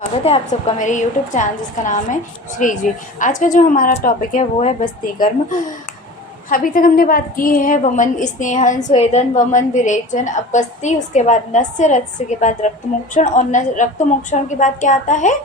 स्वागत है आप सबका मेरे YouTube चैनल जिसका नाम है श्री जी। आज का जो हमारा टॉपिक है वो है बस्ती कर्म। अभी तक हमने बात की है वमन स्नेहन स्वेदन वमन विरेचन। अब बस्ती, उसके बाद नस्य, रस्य के बाद रक्तमोक्षण और रक्तमोक्षण के बाद क्या आता है?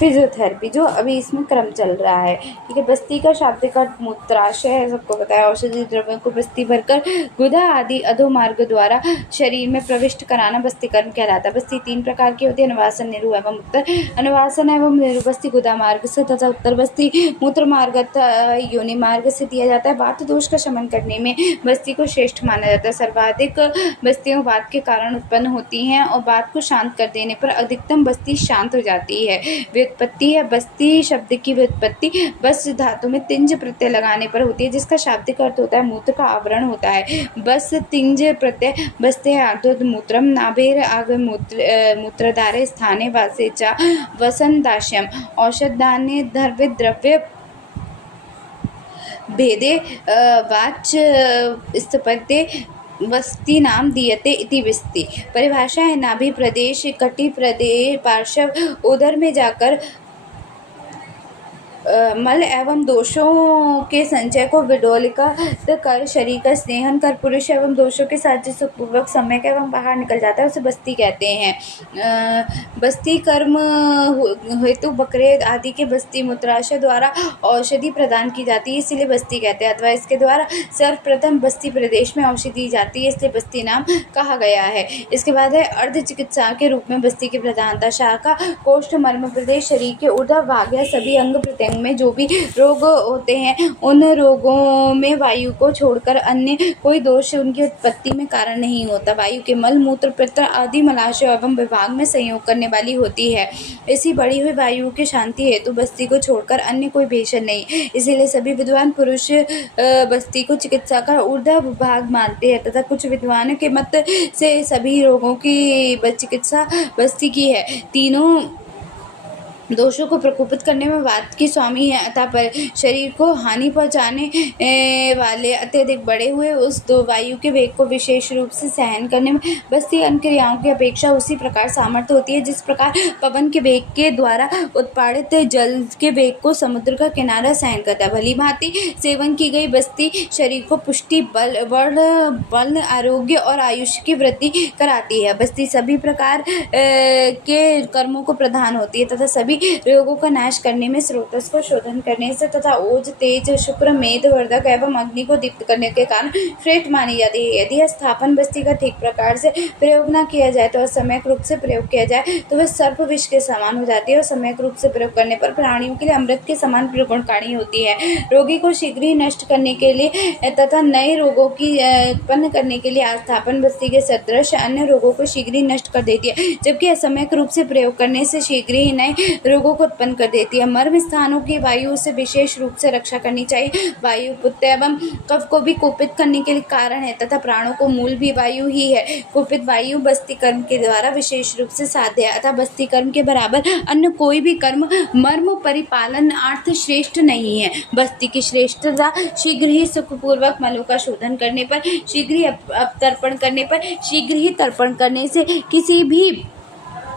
फिजियोथेरेपी, जो अभी इसमें क्रम चल रहा है। ठीक है। बस्ती का शाब्दिक अर्थ मूत्राशय है, सबको पता है। औषधि द्रव्यों को बस्ती भरकर गुदा आदि अधोमार्ग द्वारा शरीर में प्रविष्ट कराना बस्ती कर्म कहलाता है। बस्ती 3 प्रकार की होती है: अनुवासन, निरु एवं उत्तर। अनुवासन एवं निरु बस्ती गुदा मार्ग से तथा उत्तर बस्ती मूत्र मार्ग अथवा योनि मार्ग से दिया जाता है। वात दोष का शमन करने में बस्ती को श्रेष्ठ माना जाता है। सर्वाधिक बस्तियों वात के कारण उत्पन्न होती हैं और वात को शांत कर देने पर अधिकतम बस्ती शांत हो जाती है। व्युत्पत्ति है। बस्ती शब्द की व्युत्पत्ति बस धातु में तिंज प्रत्यय लगाने पर होती है, जिसका शाब्दिक अर्थ होता है मूत्र का आवरण होता है। बस तिंज प्रत्यय बस्ते आर्धोद मूत्रम नाभेर आग मूत्रधारे स्थाने वासे च वसंताश्यम औषधाने द्रव्य भेदे वाच स्तपते वस्ती नाम दीयते इति विस्ति। परिभाषा है: नाभि प्रदेश, कटी प्रदेश, पार्श्व उदर में जाकर मल एवं दोषों के संचय को विडोलित कर शरीर का स्नेहन कर पुरुष एवं दोषों के साथ जो सुखपूर्वक सम्यक एवं बाहर निकल जाता है उसे बस्ती कहते हैं। बस्ती कर्म हेतु बकरे आदि के बस्ती मूत्राशय द्वारा औषधि प्रदान की जाती है, इसलिए बस्ती कहते हैं। अथवा इसके द्वारा सर्वप्रथम बस्ती प्रदेश में औषधि दी जाती है, इसलिए बस्ती नाम कहा गया है। इसके बाद है अर्ध चिकित्सा के रूप में बस्ती की प्रधानता। शाखा कोष्ठ मर्म प्रदेश, शरीर के ऊर्ध्व भाग या सभी अंग प्रत्यंग में जो भी रोग होते हैं उन रोगों में वायु को छोड़कर अन्य कोई दोष उनकी उत्पत्ति में कारण नहीं होता। वायु के मल मूत्र पित्त आदि मलाशय एवं विभाग में संयोग करने वाली होती है। इसी बढ़ी हुई वायु की शांति हेतु बस्ती को छोड़कर अन्य कोई भेषण नहीं। इसीलिए सभी विद्वान पुरुष बस्ती को चिकित्सा का ऊर्ध्व भाग मानते हैं तथा कुछ विद्वानों के मत से सभी रोगों की चिकित्सा बस्ती की है। तीनों दोषों को प्रकोपित करने में वात की स्वामी है, अतः शरीर को हानि पहुंचाने वाले अत्यधिक बढ़े हुए उस दो वायु के वेग को विशेष रूप से सहन करने में बस्ती अन्य क्रियाओं की अपेक्षा उसी प्रकार सामर्थ्य होती है जिस प्रकार पवन के वेग के द्वारा उत्पादित जल के वेग को समुद्र का किनारा सहन करता है। भली भांति सेवन की गई बस्ती शरीर को पुष्टि, बल, आरोग्य और आयुष की वृद्धि कराती है। बस्ती सभी प्रकार के कर्मों को प्रधान होती है तथा सभी रोगों का नाश करने में, स्रोतस को शोधन करने से तथा ओज, तेज, शुक्र, मेध वर्धक एवं अग्नि को दीप्त करने के कारण श्रेष्ठ मानी जाती है। यदि स्थापन बस्ती का ठीक प्रकार से प्रयोग न किया जाए तो असमयक रूप से प्रयोग किया जाए तो वह सर्प विष के समान हो जाती है और सम्यक रूप से प्रयोग करने पर प्राणियों के लिए अमृत के समान गुणकारी होती है। रोगी को शीघ्र ही नष्ट करने के लिए तथा नए रोगों की उत्पन्न करने के लिए स्थापन बस्ती के सदृश अन्य रोगों को शीघ्र ही नष्ट कर देती है, जबकि असमयक रूप से प्रयोग करने से शीघ्र ही नए रोगों को उत्पन्न कर देती है। मर्म स्थानों की वायु से विशेष रूप से रक्षा करनी चाहिए। वायु पित्त एवं कफ को भी कुपित करने के लिए कारण है तथा प्राणों को मूल भी वायु ही है। कुपित वायु बस्ती कर्म के द्वारा विशेष रूप से साध्य है, अतः बस्ती कर्म के बराबर अन्य कोई भी कर्म मर्म परिपालनार्थ श्रेष्ठ नहीं है। बस्ती की श्रेष्ठता शीघ्र ही सुखपूर्वक मलों का शोधन करने पर, शीघ्र ही अपतर्पण करने पर, शीघ्र ही तर्पण करने से, किसी भी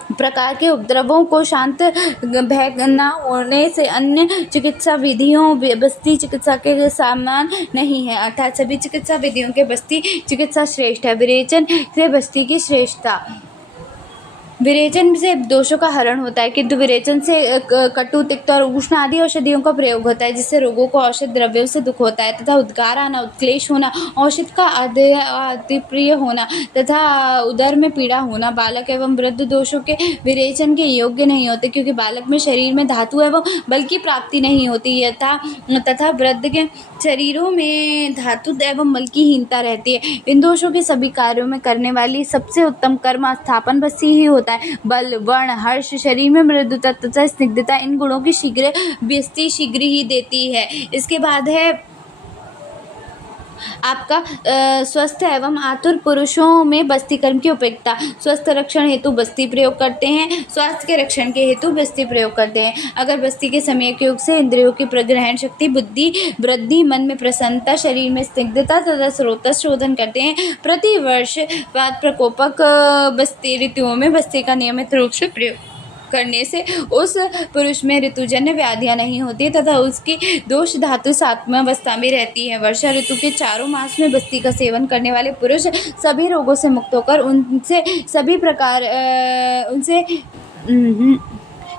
प्रकार के उपद्रवों को शांत भय न होने से, अन्य चिकित्सा विधियों बस्ती चिकित्सा के समान नहीं है। अर्थात सभी चिकित्सा विधियों के बस्ती चिकित्सा श्रेष्ठ है। विरेचन से बस्ती की श्रेष्ठता। विरेचन से दोषों का हरण होता है, किंतु विरेचन से कटु, तिक्त और उष्ण आदि औषधियों का प्रयोग होता है, जिससे रोगों को औषध द्रव्यों से दुख होता है तथा उद्गार आना, उत्क्लेश होना, औषध का अतिप्रिय होना तथा उदर में पीड़ा होना। बालक एवं वृद्ध दोषों के विरेचन के योग्य नहीं होते, क्योंकि बालक में शरीर में धातु एवं बल की प्राप्ति नहीं होती तथा वृद्ध के शरीरों में धातु एवं बल की हीनता रहती है। इन दोषों के सभी कार्यों में करने वाली सबसे उत्तम कर्म स्थापन बस्ती ही होता है। बल, वर्ण, हर्ष, शरीर में मृदुता तथा स्निग्धता, इन गुणों की शीघ्र बस्ती शीघ्र ही देती है। इसके बाद है आपका स्वस्थ एवं आतुर पुरुषों में बस्ती कर्म की उपयुक्तता। स्वस्थ रक्षण हेतु बस्ती प्रयोग करते हैं, स्वास्थ्य के रक्षण के हेतु बस्ती प्रयोग करते हैं। अगर बस्ती के समय के योग से इंद्रियों की प्रग्रहण शक्ति, बुद्धि वृद्धि, मन में प्रसन्नता, शरीर में स्निग्धता तथा स्रोतस शोधन करते हैं। प्रति वर्ष वात प्रकोपक बस्ती ऋतुओं में बस्ती का नियमित रूप से प्रयोग करने से उस पुरुष में ऋतुजन्य व्याधियां नहीं होती तथा उसकी दोष धातु सात्मावस्था में रहती है। वर्षा ऋतु के चारों मास में बस्ती का सेवन करने वाले पुरुष सभी रोगों से मुक्त होकर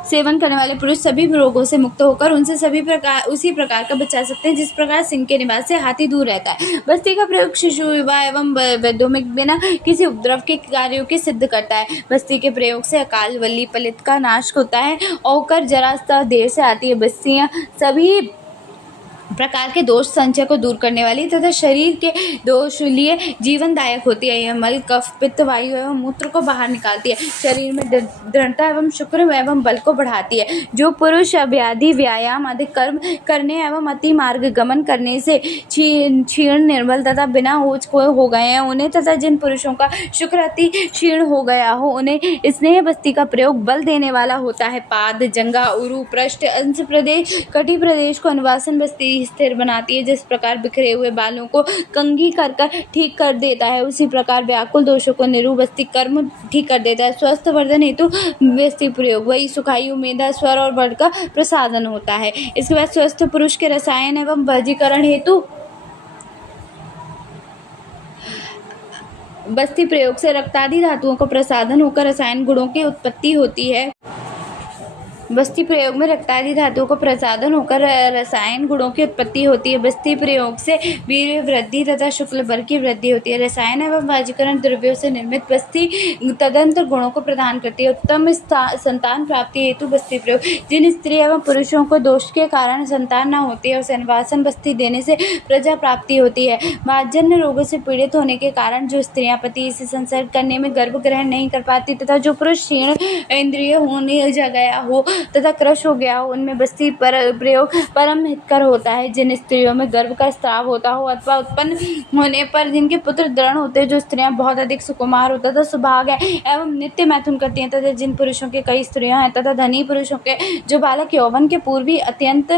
सेवन करने वाले पुरुष सभी रोगों से मुक्त होकर उनसे उसी प्रकार का बचा सकते हैं जिस प्रकार सिंह के निवास से हाथी दूर रहता है। बस्ती का प्रयोग शिशु विवाह एवं वैद्यों में बिना किसी उपद्रव के कार्यों के सिद्ध करता है। बस्ती के प्रयोग से अकाल वल्ली पलित का नाश होता है, औकर जरा देर से आती है। बस्तियां सभी प्रकार के दोष संचय को दूर करने वाली तथा शरीर के दोष लिए जीवनदायक होती है। यह मल, कफ, पित्त, वायु एवं मूत्र को बाहर निकालती है। शरीर में दृढ़ता एवं शुक्र एवं बल को बढ़ाती है। जो पुरुष अव्याधि व्यायाम अधिक कर्म करने एवं अति मार्ग गमन करने से क्षीण निर्बल तथा बिना ओज को हो गए हैं उन्हें, तथा जिन पुरुषों का शुक्र अति क्षीण हो गया हो उन्हें स्नेह बस्ती का प्रयोग बल देने वाला होता है। पाद, जंघा, उरु, पृष्ठ, अंश प्रदेश, कटी प्रदेश को अनुवासन बस्ती स्थिर बनाती है। जिस प्रकार बिखरे हुए बालों को कंघी कर ठीक कर देता है, उसी प्रकार व्याकुल दोषों को निरुबस्ती कर्म ठीक कर देता है। स्वस्थ वर्धन हेतु बस्ती प्रयोग वही सुखायु, मेधा, स्वर और बल का प्रसादन होता है। इसके बाद स्वस्थ पुरुष के रसायन एवं वर्गीकरण हेतु बस्ती प्रयोग से रक्तादि धातुओं का प्रसादन होकर रसायन गुणों की उत्पत्ति होती है। बस्ती प्रयोग में रक्तादि धातुओं को प्रसादन होकर रसायन गुणों की उत्पत्ति होती है। बस्ती प्रयोग से वीर्य वृद्धि तथा शुक्ल बल की वृद्धि होती है। रसायन एवं वाजीकरण द्रव्यों से निर्मित बस्ती तदंतर गुणों को प्रदान करती है। उत्तम संतान प्राप्ति हेतु बस्ती प्रयोग जिन स्त्री एवं पुरुषों को दोष के कारण संतान न होती है उसे अनुवासन बस्ती देने से प्रजा प्राप्ति होती है। वातजन्य रोगों से पीड़ित होने के कारण जो स्त्रियां पति से संसर्ग करने में गर्भ ग्रहण नहीं कर पाती तथा जो पुरुष क्षीण इंद्रिय होने गया हो तथा क्रश हो गया हो उनमें बस्ती प्रयोग परम हितकर होता है। जिन स्त्रियों में गर्भ का स्राव होता हो अथवा उत्पन्न होने पर जिनके पुत्र दृढ़ होते हैं, जो स्त्रियां बहुत अधिक सुकुमार होता तथा सुभाग है एवं नित्य मैथुन करती हैं, तथा जिन पुरुषों के कई स्त्रियां हैं तथा धनी पुरुषों के जो बालक यौवन के पूर्वी अत्यंत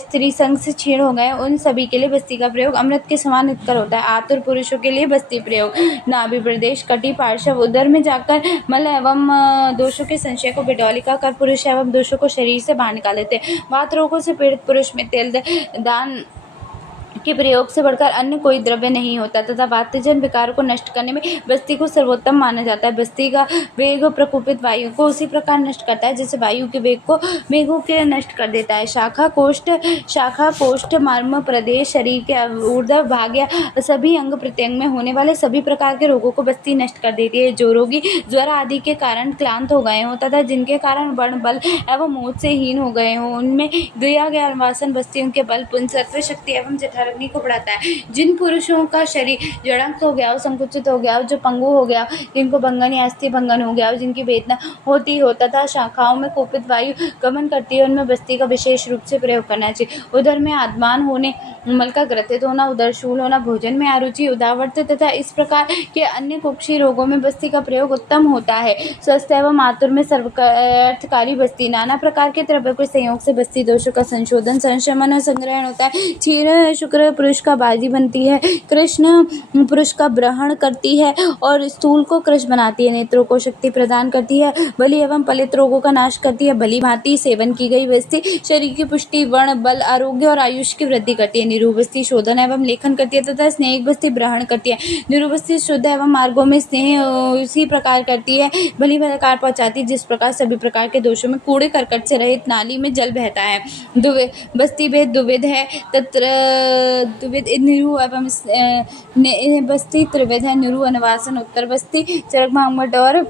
स्त्री संग से क्षीण हो गए, उन सभी के लिए बस्ती का प्रयोग अमृत के समान हितकर होता है। आतुर पुरुषों के लिए बस्ती प्रयोग नाभि प्रदेश, कटी, पार्श्व, उदर में जाकर मल एवं दोषों के संशय को बिडौलिका कर पुरुष एवं दोषों को शरीर से बाहर निकाल देते हैं। वात रोगों से पीड़ित पुरुष में तेल दान के प्रयोग से बढ़कर अन्य कोई द्रव्य नहीं होता तथा वातजन विकारों को नष्ट करने में बस्ती को सर्वोत्तम माना जाता है। बस्ती का वेग प्रकोपित वायु को उसी प्रकार नष्ट करता है जैसे वायु के वेग को मेघों के नष्ट कर देता है। शाखा कोष्ठ मर्म प्रदेश, शरीर के ऊर्ध्व भाग या सभी अंग प्रत्यंग में होने वाले सभी प्रकार के रोगों को बस्ती नष्ट कर देती है। जो रोगी ज्वर आदि के कारण क्लांत हो गए हों तथा जिनके कारण वर्ण बल एवं मोच से हीन हो गए हों, उनमें दिया गया अनुवासन बस्ती उनके बल, पुंसत्व शक्ति एवं जठर को बढ़ाता है। जिन पुरुषों का शरीर जड़ंक हो गया हो, संकुचित हो गया हो, जो पंगु हो गया हो, जिनको भंगन या अस्थि भंगन हो गया हो, जिनकी वेदना होती हो तथा शाखाओं में कुपित वायु गमन करती है, उनमें बस्ती का विशेष रूप से प्रयोग करना चाहिए। उदर में आद्मान होने, मल का ग्रथित होना, उदरशूल होना, भोजन में अरुचि, उदावर्त तथा इस प्रकार के अन्य कुक्षी रोगों में बस्ती का प्रयोग उत्तम होता है। स्वस्थ एवं आतुर में सर्वार्थकारी बस्ती नाना प्रकार के द्रव्यों के संयोग से बस्ती दोषों का संशोधन, संशमन और संग्रहण होता है। क्षीर शुक्र पुरुष का बाजी बनती है, कृष्ण पुरुष का ब्रहण करती है और स्थूल को कृश बनाती है। नेत्रों को शक्ति प्रदान करती है, बलि एवं पलित रोगों का नाश करती है। भली भांति सेवन की गई बस्ती शरीर की पुष्टि, वर्ण, बल, आरोग्य और आयुष की वृद्धि करती है। निरुबस्ती शोधन एवं लेखन करती है तथा स्नेहिक बस्ती ब्रहण करती है। निरुबस्ती शुद्ध एवं मार्गों में स्नेह उसी प्रकार करती है, भली प्रकार पहुंचाती है जिस प्रकार सभी प्रकार के दोषों में कूड़े करकट से रहित नाली में जल बहता है। बस्ती भेद दुविध है, तत्र द्विविध निरु एवं बस्ती त्रिविध है। निरु अनुवासन उत्तर बस्ती, चरक भांगमट और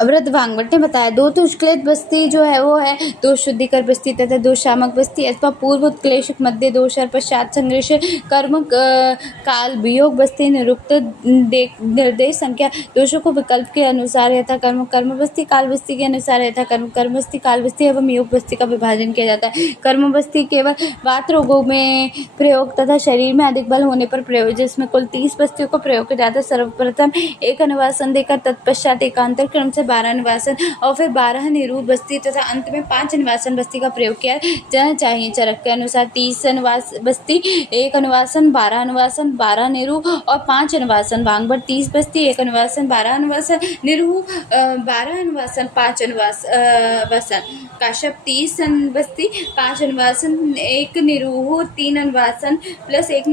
वृद्ध वाग्भट ने बताया। दो तो उत्क्लेश बस्ती जो है वो है दोष शुद्धिकर बस्ती तथा दोष शामक बस्ती अथवा पूर्व उत्क्लेश मध्य दोष और पश्चात संग्रह कर्म काल वियोग बस्ती निरुक्त निर्देश संख्या दोषों को विकल्प के अनुसार यथा कर्म कर्म बस्ती काल बस्ती के अनुसार यथा कर्म कर्म बस्ती काल बस्ती एवं योग बस्ती का विभाजन किया जाता है। कर्म बस्ती केवल वात रोगों में प्रयोग तथा शरीर में अधिक बल होने पर प्रयोग, जिसमें कुल 30 बस्तियों को प्रयोग किया जाता है। सर्वप्रथम एक अनुवासन देकर तत्पश्चात एकांतर क्रम से 12 अनुवासन और फिर 12 निरूप बस्ती तथा अंत में 5 अनुवासन बस्ती का प्रयोग किया जाना चाहिए। चरक के अनुसार 30 अनुवास बस्ती, 1 अनुवासन, 12 अनुवासन, 12 निरूप और 5 अनुवासन। वाग्भट 30 बस्ती, 1 अनुवासन, 12 अनुवासन, निरूप 12 अनुवासन, 5 अनुवासन। काश्यप 30 बस्ती, 5 अनुवासन, 1 निरूप, 3 अनुवासन प्लस 1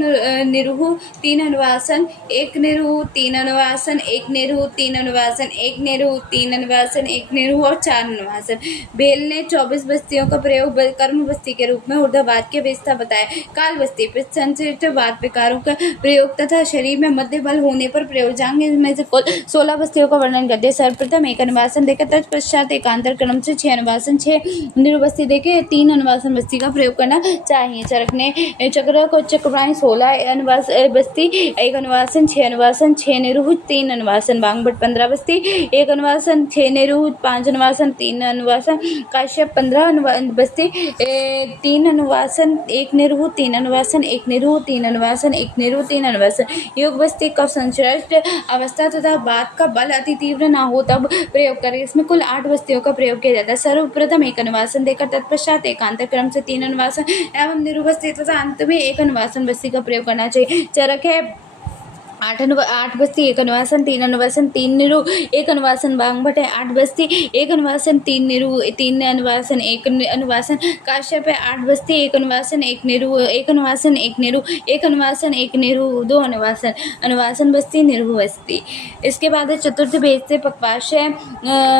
निरूप, 3 अनुवासन, 1 निरूप, 3 अनुवासन, 1 निरूप, 3 अनुवासन, 1 निरूप, 3 अनुवासन, 1 निरूप और 4 अनुवासन। बेल ने 24 बस्तियों का प्रयोग कर्म बस्ती के रूप में ऊर्ध्ववाद की अवस्था बताया। काल बस्ती पित्त विकारों का प्रयोग तथा शरीर में मध्य बल होने पर प्रयोग जांग में से कुल 16 बस्तियों का वर्णन करते हैं। सर्वप्रथम 1 अनुवासन देकर तत्पश्चात एकांतर क्रम से 6 अनुवासन, 6 निरूप बस्ती देके 3 अनुवासन बस्ती का प्रयोग करना चाहिए। चरक ने चक्र को चक्रवाणी 16 अनुवास बस्ती, 1 अनुवासन, 6 अनुवासन, 6 निरूप, 3 अनुवासन। वाग्भट 15 बस्ती, 1 अनुवासन, 6 निरूप, 5 अनुवासन, 3 अनुवासन। काश्यप 15 बस्ती, 3 अनुवासन, 1 निरूप, 3 अनुवासन, 1 निरूप, 3 अनुवासन, 1 निरूप, 3 अनुवासन। योग बस्ती कफ संश्लिष्ट अवस्था तथा बात का बल अति तीव्र न हो तब प्रयोग करें। इसमें कुल 8 बस्तियों का प्रयोग किया जाता है। सर्वप्रथम 1 अनुवासन देकर तत्पश्चात एकांतर क्रम से 3 अनुवासन एवं निरूप बस्ती तथा अंत में 1 अनुवासन बस्ती का प्रयोग करना चाहिए। चरक है 8 बस्ती, 1 अनुवासन, 3 अनुवासन, 3 निरूप, 1 अनुवासन। वाग्भट है 8 बस्ती, 1 अनुवासन, 3 निरूप, 3 अनुवासन, 1 अनुवासन। काश्यप है 8 बस्ती, 1 अनुवासन, 1 निरूप, 1 अनुवासन, 1 निरूप, 1 अनुवासन, 1 निरूप, 2 अनुवासन। अनुवासन बस्ती, निरूप बस्ती। इसके बाद है चतुर्थ भेद से पक्वाशय,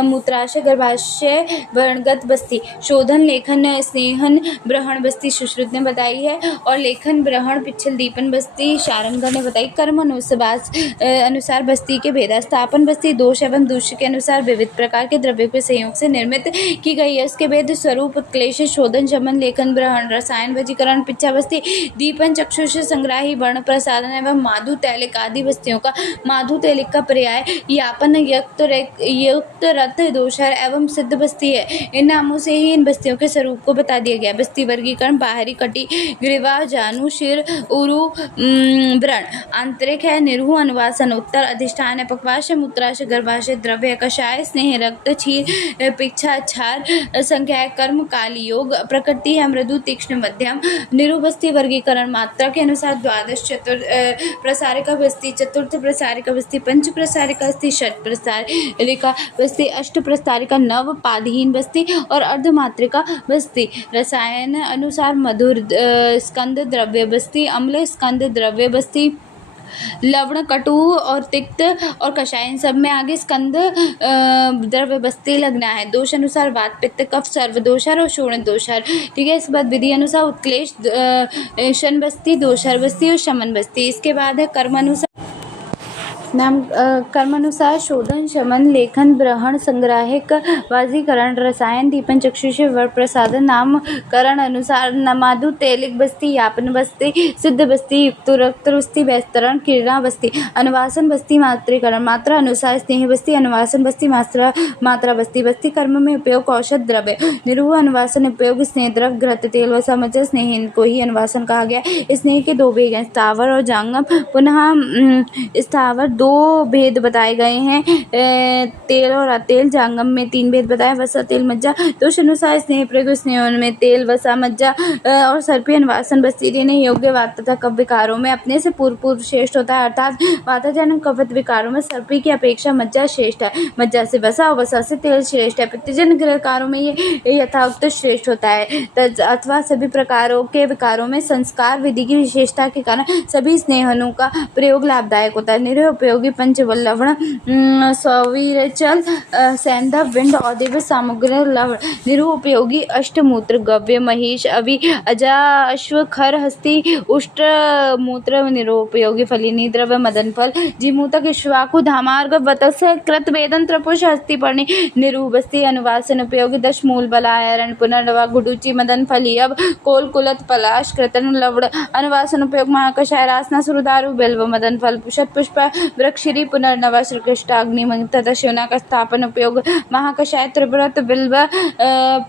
मूत्राशय, गर्भाशय, वर्णगत बस्ती। शोधन, लेखन, स्नेहन, ब्रहण बस्ती सुश्रुत ने बताई है और लेखन, ब्रहण, पिच्छल, दीपन बस्ती शारंगर ने बताई। कर्म अनुसार बस्ती के भेद। स्थापन बस्ती दोष एवं दूष्य के अनुसार विविध प्रकार के द्रव्यों के संयोग से निर्मित की गई है। इसके भेद स्वरूप उत्क्लेश, शोधन, शमन, लेखन, ग्रहण, रसायन, वजीकरण, पिच्छा बस्ती, दीपन, चक्षुष, संग्राही, वर्ण प्रसादन एवं माधु तैलिक आदि बस्तियों का। माधु तैलिक का पर्याय यापन, युक्त, रथ, दोषर एवं सिद्ध बस्ती है। इन नामों से ही इन बस्तियों के स्वरूप को बता दिया गया। बस्ती वर्गीकरण बाहरी कटी, ग्रीवा, जानु, शिर, उरु, व्रण। आंतरिक है निरूह, अनुवासन, उत्तर अधिष्ठान है पक्वाशय, मूत्राशय, गर्भाशय, द्रव्य, कषाय, स्नेह, रक्त, क्षीर, पिच्छा, क्षार, संख्या है कर्म, काली, योग, प्रकृति है मृदु, तीक्ष्ण, मध्यम। निरूबस्ती वर्गीकरण मात्रा के अनुसार द्वादश प्रसारिका बस्ती, चतुर्थ प्रसारिका बस्ती, पंच प्रसारिका बस्ती, षट प्रसारिका बस्ती, अष्ट प्रसारिका, नव पादहीन बस्ती और अर्धमात्रिका बस्ती। रसायन अनुसार मधुर स्कंद द्रव्य बस्ती, अम्ल स्कंद द्रव्य बस्ती, लवण, कटु और तिक्त और कषाय, इन सब में आगे स्कंद द्रव्य बस्ती लगना है। दोष अनुसार वात, पित्त, कफ, सर्व दोषर और शोण दोषर। ठीक है। इस बाद विधि अनुसार उत्क्लेश, शन बस्ती, दोषर बस्ती और शमन बस्ती। इसके बाद है कर्मानुसार शोधन, शमन, लेखन, ब्रहण, संग्राहिक, वाजीकरण, रसायन, दीपन, चक्षुष, वर प्रसादन। नामकरण अनुसार माधु तैलिक बस्ती, यापन बस्ती, सिद्ध बस्ती, युक्त, रक्त बस्ती, वैस्तरण, किरणा बस्ती। अनुवासन बस्ती, मात्रीकरण। मात्रा अनुसार स्नेह बस्ती, अनुवासन बस्ती, मात्रा बस्ती। बस्ती कर्म में उपयोग औषध द्रव्य। निरूह अनुवासन उपयोग स्नेह द्रव्य, घृत, तेल व समझ। स्नेह को ही अनुवासन कहा गया। स्नेह के 2 भेद हैं, स्थावर और जांगम। पुनः स्थावर 2 भेद बताए गए हैं, तेल और अतेल। जांगम में 3 भेद बताए, वसा, तेल, मज्जा। दोष अनुसार स्नेह प्रयोग, स्नेह में तेल, वसा, मज्जा और सर्पी। अनुवासन बस्ती देने योग्य वात तथा कफ विकारों में अपने से पूर्व श्रेष्ठ होता है, अर्थात वाताजनक कफत विकारों में सर्पी की अपेक्षा मज्जा श्रेष्ठ है, मज्जा से वसा और वसा से तेल श्रेष्ठ है। पित्तजन विकारों में ये यथाउक्त श्रेष्ठ होता है। अथवा सभी प्रकारों के विकारों में संस्कार विधि की विशेषता के कारण सभी स्नेहनों का प्रयोग लाभदायक होता है। निरह उपयोग निरुपयोगी पंचवल्लवण सविरचल सैंधव विंड और दिव्य सामग्री लवण निरुपयोगी अष्टमूत्र गव्य महिष अवि अजा अश्व खर हस्ती उष्ट मूत्र निरुपयोगी फलिनी द्रव्य मदन फल जीमूतक इक्ष्वाकु धामार्ग वत्स कृत वेदन त्रपुष हस्ती पर्णी निरुबस्ती अनुवासन उपयोगी दश मूल बलायरण पुनर्वा गुडुचि मदन फली अब कोल कुलत पलाश कृतन लवण अनुवासन उपयोग महाकषाय रासना सुरदारु बिल्व मदन फल पुषत पुष्प वृक्षिरी पुनर्नवा श्रीकृष्णाग्नि तथा शिवना का स्थापन उपयोग महाकषाय त्रिव्रत बिल्व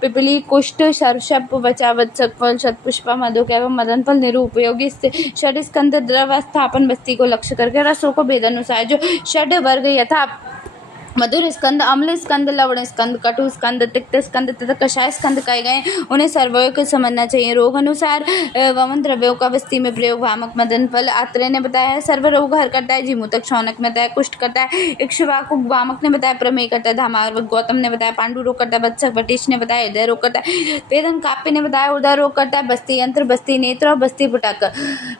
पिपली कुष्ठ सर्षप वचावत्सक फल शतपुष्पा मधुक एवं मदन फल निरुपयोगी षड स्कंद द्रव स्थापन बस्ती को लक्ष्य करके रसों को भेद अनुसार जो षड वर्ग यथा मधुर स्कंद अम्ल स्कंद लवण स्कंद कटु स्कंद तिक्त स्कंद तथा कषाय स्कंद कहे गए उन्हें सर्वयों को समझना चाहिए। रोग अनुसार वमन द्रव्यों का बस्ती में प्रयोग वामक मदन फल आत्रेय ने बताया है सर्व रोग हर करता है। जीमूतक शौनक ने बताया कुष्ठ करता है। इक्ष्वाकु वामक ने बताया प्रमेय करता है। धामार गौतम ने बताया पांडु रोग करता है। वत्सक वटिश ने बताया हृदय रोग करता है। वेदन काप्य ने बताया उदर रोग करता है। बस्ती यंत्र बस्ती नेत्र और बस्ती पुटक।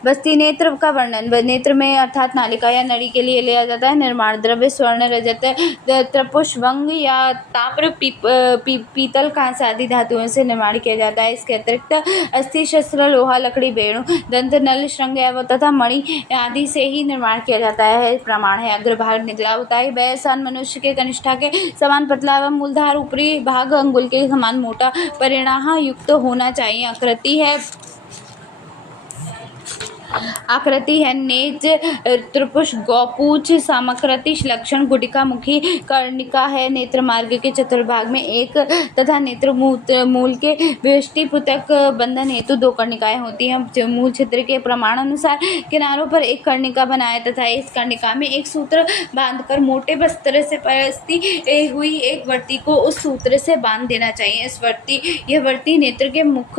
बस्ती नेत्र का वर्णन नेत्र में अर्थात नालिका या नड़ी के लिए लिया जाता है। निर्माण द्रव्य स्वर्ण रजत त्रपुष वंग या ताम्र पीतल कांस्य आदि धातुओं से निर्माण किया जाता है। इसके अतिरिक्त अस्थि शस्त्र लोहा लकड़ी वेणु दंत नल श्रृंग एवं तथा मणि आदि से ही निर्माण किया जाता है। प्रमाण है अग्रभाग निकला होता है। वह सन मनुष्य के कनिष्ठा के समान पतला एवं मूलधार ऊपरी भाग अंगुल के समान मोटा परिणाह युक्त होना चाहिए। आकृति है नेज त्रिपुष गौपूछ सामकृति लक्षण गुटिका मुखी कर्णिका है। नेत्र मार्ग के चतुर्भाग में एक तथा नेत्र मूल के वेष्टि पुतक बंधन हेतु दो कर्णिकाएं होती हैं। मूल छिद्र के प्रमाण अनुसार किनारों पर एक कर्णिका बनाए तथा इस कर्णिका में एक सूत्र बांधकर मोटे वस्त्र से परस्ती हुई एक वर्ती को उस सूत्र से बांध देना चाहिए। यह वर्ती नेत्र के मुख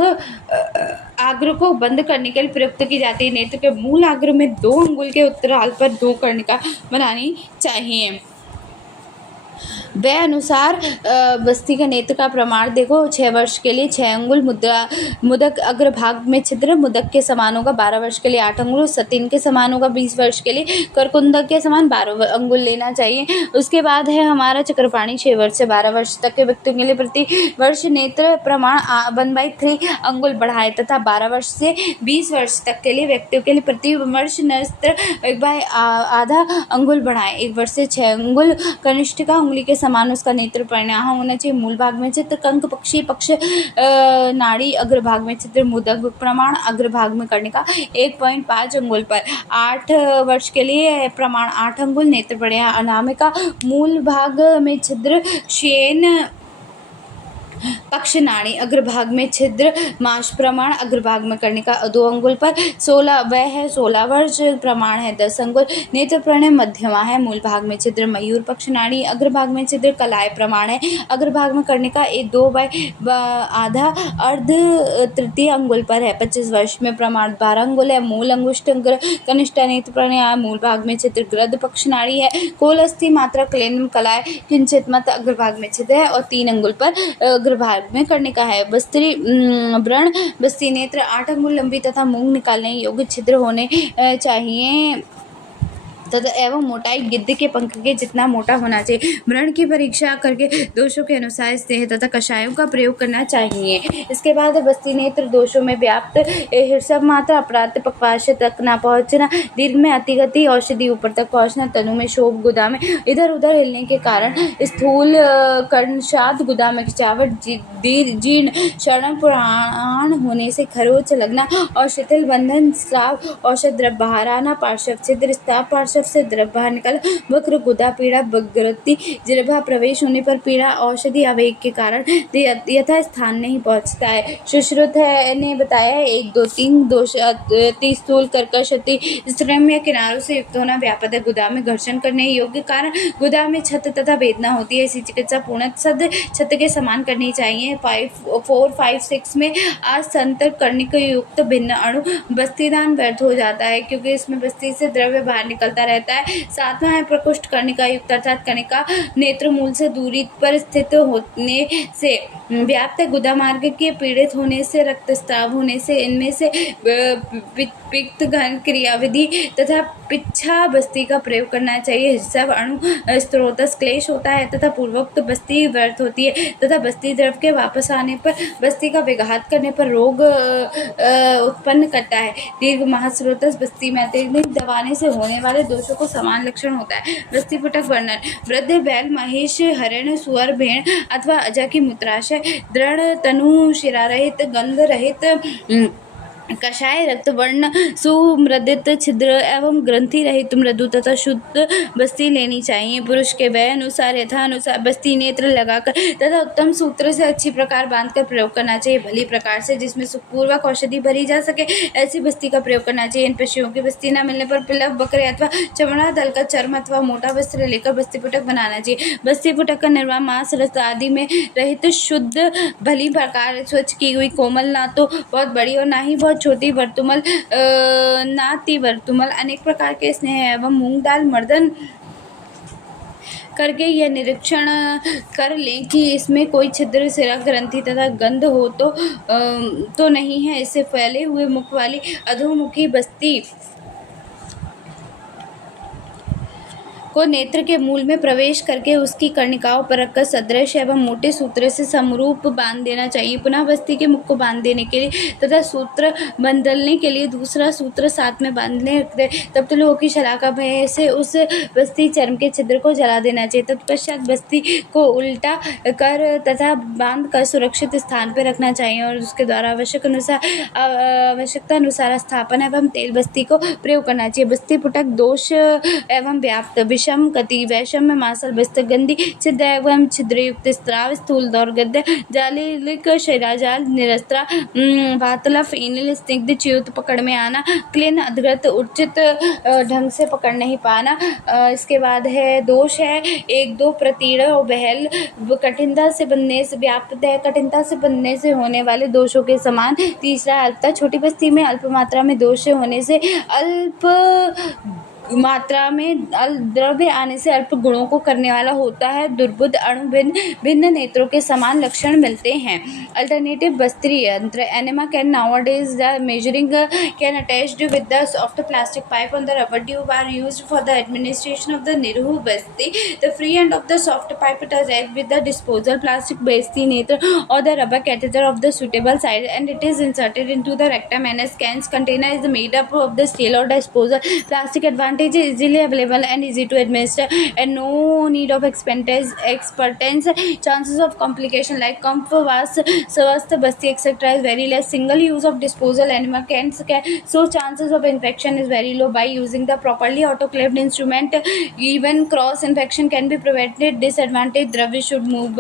आग्र को बंद करने के लिए प्रयुक्त की जाती है। नेत्र के मूल आग्र में 2 अंगुल के उत्तराल पर 2 कर्णिका बनानी चाहिए। वह अनुसार बस्ती का नेत्र का प्रमाण देखो 6 वर्ष के लिए 6 अंगुल मुदक अग्रभाग में छिद्र मुदक के समान होगा। 12 वर्ष के लिए 8 अंगुल सतीन के समान होगा। 20 वर्ष के लिए करकुंदक के समान 12 अंगुल लेना चाहिए। उसके बाद है हमारा चक्रपाणी 6 वर्ष से 12 वर्ष तक के व्यक्तियों के लिए प्रति वर्ष नेत्र प्रमाण 1/3 अंगुल बढ़ाए तथा 12 वर्ष से 20 वर्ष तक के लिए व्यक्तियों के लिए प्रति वर्ष नेत्र 1/2 अंगुल बढ़ाए। 1 वर्ष से 6 अंगुल कनिष्ठिका उंगली के समान उसका नेत्र परिणाम होना चाहिए। मूल भाग में चित्र कंक पक्षी पक्ष नाड़ी अग्रभाग में चित्र मुदक प्रमाण अग्रभाग में कर्णिका 1.5 अंगुल पर। 8 वर्ष के लिए प्रमाण 8 अंगुल नेत्र परिणाम अनामिका मूल भाग में छिद्र शेन पक्ष नाड़ी अग्रभाग में छिद्र माश प्रमाण अग्रभाग में कर्णिका 2 अंगुल पर। 16 वर्ष प्रमाण है 10 अंगुल। नेत्र परिणाम मध्यमा है। मूल भाग में छिद्र मयूर पक्ष नाड़ी अग्रभाग में छिद्र कलाय प्रमाण है। अग्रभाग में कर्णिका 2/2 अर्ध तृतीय अंगुल पर है। 25 वर्ष में प्रमाण 12 अंगुल है। मूल अंगुष्ठ कनिष्ठ नेत्र परिणाम मूल भाग में छिद्र ग्रद पक्ष नाड़ी है। कोलस्थी मात्रा क्लेन कलाय किंचित मत अग्रभाग में छिद्र है और 3 अंगुल पर अग्रभाग में कर्णिका है। बस्त्री व्रण बस्ती नेत्र 8 अंगुल लंबी तथा मूंग निकालने योग्य छिद्र होने चाहिए तथा एवं मोटाई गिद्ध के पंख के जितना मोटा होना चाहिए। व्रण की परीक्षा करके दोषों के अनुसार स्नेह तथा कषायों का प्रयोग करना चाहिए। इसके बाद बस्ती नेत्र दोषों में व्याप्त हिरसव मात्रा अपराध पक्वाश तक न पहुँचना दीर्घ में अतिगति औषधि ऊपर तक पहुँचना तनु में शोभ गुदा में इधर उधर हिलने के कारण स्थूल कर्णशाद गुदा में खिंचावट जीर्ण शरण पुराण होने से खरोच लगना और शिथिल बंधन स्राव औषध द्रव बाहर आना पार्श्व छिद्र स्ताव पार्श्व से द्रव बाहर निकल वक्र गुदा पीड़ा बग्रति जिह्वा प्रवेश होने पर पीड़ा औषधि आवेग के कारण यथा स्थान नहीं पहुंचता है। सुश्रुत ने बताया है 1 2 3 दोष अति स्थूल कर्कश अति स्त्रम या किनारों से युक्त होना व्यापक है। गुदा में घर्षण करने योग्य कारण गुदा में छत तथा वेदना होती है। ऐसी चिकित्सा पूर्ण सद छत के समान करनी चाहिए। 4 5 6 में असंतर कर्णिक युक्त भिन्न अणु बस्तीदान व्यर्थ हो जाता है क्योंकि इसमें बस्ती से द्रव्य बाहर निकलता रहता है। 7वां है प्रकोष्ठ कर्णिका युक्त अर्थात कर्णिका नेत्र मूल से दूरी पर स्थित होने से व्याप्त गुदा मार्ग के पीड़ित होने से रक्तस्राव होने से इनमें से पित्त घन क्रियाविधि तथा पिच्छा बस्ती का प्रयोग करना चाहिए। सब अणु स्रोतस क्लेश होता है तथा पूर्वोक्त बस्ती व्यर्थ होती है तथा बस्ती द्रव के वापस आने पर बस्ती का विघात करने पर रोग उत्पन्न करता है। दीर्घ महास्रोतस बस्ती में अत्यधिक दबाने से होने वाले दोषों को समान लक्षण होता है। बस्ती पुटक वर्णन: वृद्ध बैल, महिष, हरिण, सुअर, भेड़ अथवा अजय की मूत्राशय, दृढ़ तनु, शिरा रहित, गंध रहित, कषाय रक्त वर्ण, सुमृदित, छिद्र एवं ग्रंथि रहित, मृदु तथा शुद्ध बस्ती लेनी चाहिए। पुरुष के वय अनुसार यथानुसार बस्ती नेत्र लगाकर तथा उत्तम सूत्र से अच्छी प्रकार बांधकर प्रयोग करना चाहिए। भली प्रकार से जिसमें सुखपूर्वक औषधि भरी जा सके ऐसी बस्ती का प्रयोग करना चाहिए। इन पशुओं की बस्ती न मिलने पर पिलव, बकरे अथवा चमड़ा दल का चर्म अथवा मोटा वस्त्र लेकर बस्ती पुटक बनाना चाहिए। बस्ती पुटक का निर्माण मांस, रस आदि में रहित शुद्ध भली प्रकार स्वच्छ की हुई कोमल, ना तो बहुत बड़ी और ना ही बहुत छोटी वर्तुमल, नाती वर्तुमल अनेक प्रकार के स्नेह एवं मूंग दाल मर्दन करके यह निरीक्षण कर लें कि इसमें कोई छिद्र, सिरा, ग्रंथि तथा गंध हो तो नहीं है। इससे फैले हुए मुख वाली अधोमुखी बस्ती को नेत्र के मूल में प्रवेश करके उसकी कर्णिकाओं पर रखकर सदृश एवं मोटे सूत्र से समरूप बांध देना चाहिए। पुनः बस्ती के मुख को बांध देने के लिए तथा सूत्र बदलने के लिए दूसरा सूत्र साथ में बांधने रख दे। तब तो लोगों की शलाका में से उस बस्ती चर्म के छिद्र को जला देना चाहिए। तत्पश्चात बस्ती को उल्टा कर तथा बांध कर सुरक्षित स्थान पर रखना चाहिए और उसके द्वारा आवश्यकता अनुसार स्थापन एवं तेल बस्ती को प्रयोग करना चाहिए। बस्ती पुटक दोष एवं व्याप्त: विषम कति, वैषम्य, मासल, बिस्त, गंधी, छिद्र एवं छिद्रयुक्त, स्त्राव, स्थूल, दौर्गद्य, जालिलिक, शिराजाल, निरस्त्रा, वातला, फेनिल, स्निग्ध, च्युत, पकड़ में आना, क्लीन, अधगृत, उचित ढंग से पकड़ नहीं पाना। इसके बाद है दोष है 1-2 प्रतीर्ण और बहल, कठिनता से बनने से व्याप्त है, कठिनता से बनने से होने वाले दोषों के समान। तीसरा अल्पता: छोटी बस्ती में अल्प मात्रा में दोष होने से अल्प मात्रा में द्रव्य आने से अल्प गुणों को करने वाला होता है। दुर्बुद्ध अणु भिन्न नेत्रों के समान लक्षण मिलते हैं। अल्टरनेटिव बस्ती यंत्र: enema can nowadays the measuring can attached with the soft plastic pipe on the rubber tube are used for the administration of the Niruhu basti. The free end of the soft pipe is attached with the disposal plastic basti netra or the rubber catheter of the suitable size and it is inserted into the rectum and a scans container is made up of the steel or disposal plastic. Advantage: easily available and easy to administer and no need of expertise. Chances of complication like comp, was, swast, basti etc. is very less. Single use of disposal animal cans so chances of infection is very low. By using the properly autoclaved instrument even cross infection can be prevented. Disadvantage: dravya should move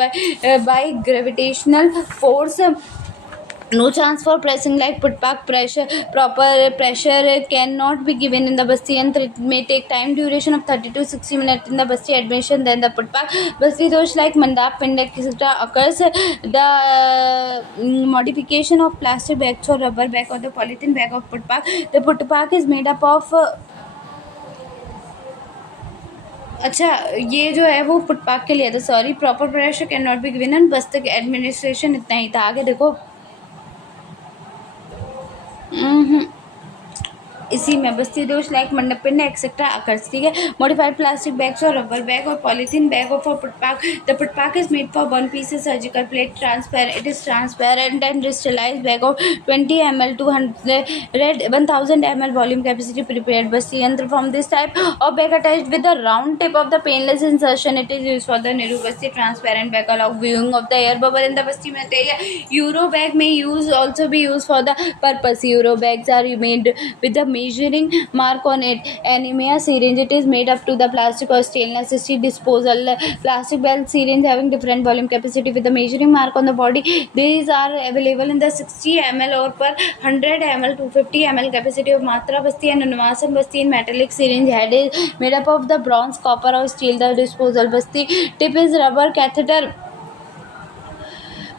by gravitational force. No chance for pressing like putpak pressure. Proper pressure cannot be given in the basti yantra. It may take time duration of 30 to 60 minutes in the basti admission. Then the putpak basti dosh like mandap, pindak etc. occurs. The modification of plastic bags or rubber bag or the polythene bag of putpak. The putpak is made up of अच्छा ये जो है वो पुटपाक के लिए था। Sorry, proper pressure can not be given and बस तक एडमिनिस्ट्रेशन इतना ही था। आगे देखो इसी में बस्ती दोष लाइक मंडप पिंड एक्सेट्रा अकर्स। ठीक है। मॉडिफाइड प्लास्टिक बैग्स और रबर बैग और पॉलीथीन बैग फॉर पुटपाक. द पुटपाक is made for 1 piece surgical plate transparent. It is transparent and crystallized bag of 20 ml 1000 ml volume capacity prepared basti yantra from this type of bag attached with the round tip of the painless insertion. It is used for the Niru basti transparent bag allow viewing of the air bubble in the basti material. Euro bag may also be used for the purpose. Euro bags are made with the measuring mark on it. Anemia syringe. It is made up to the plastic or stainless steel disposal plastic bag syringe having different volume capacity with the measuring mark on the body. These are available in the 60 ml or per 100 ml 250 ml capacity of Matra basti and Unvasan basti in metallic syringe. Head is made up of the bronze, copper or steel. The disposal basti tip is rubber catheter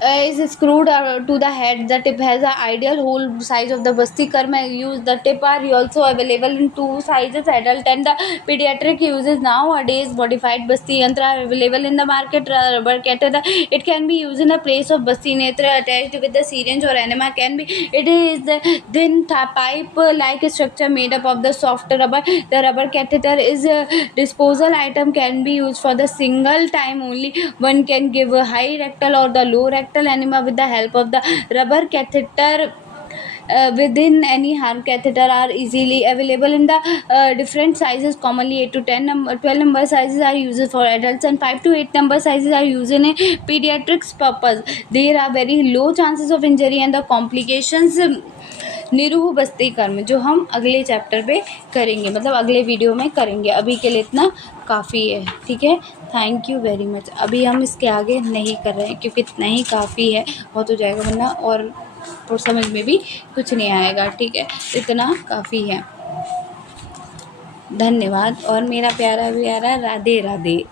is screwed to the head. The tip has the ideal hole size of the basti karma use. The tip are also available in two sizes, adult and the pediatric uses. Nowadays modified basti yantra are available in the market. Rubber catheter, it can be used in the place of basti netra attached with the syringe or enema. Can be, it is the thin pipe like structure made up of the soft rubber. The rubber catheter is a disposal item, can be used for the single time only. One can give a high rectal or the low rectal enema with the help of the rubber catheter. Within any harm, catheter are easily available in the different sizes. Commonly 8 to 12 number sizes are used for adults and 5 to 8 number sizes are used in a pediatrics purpose. There are very low chances of injury and the complications. निरूह बस्ती कर्म जो हम अगले chapter पे करेंगे, मतलब अगले video में करेंगे। अभी के लिए इतना काफ़ी है, ठीक है। Thank you very much. अभी हम इसके आगे नहीं कर रहे हैं क्योंकि इतना ही काफ़ी है, बहुत हो जाएगा वरना और समझ में भी कुछ नहीं आएगा, ठीक है। इतना काफ़ी है। धन्यवाद और मेरा प्यारा प्यारा राधे राधे।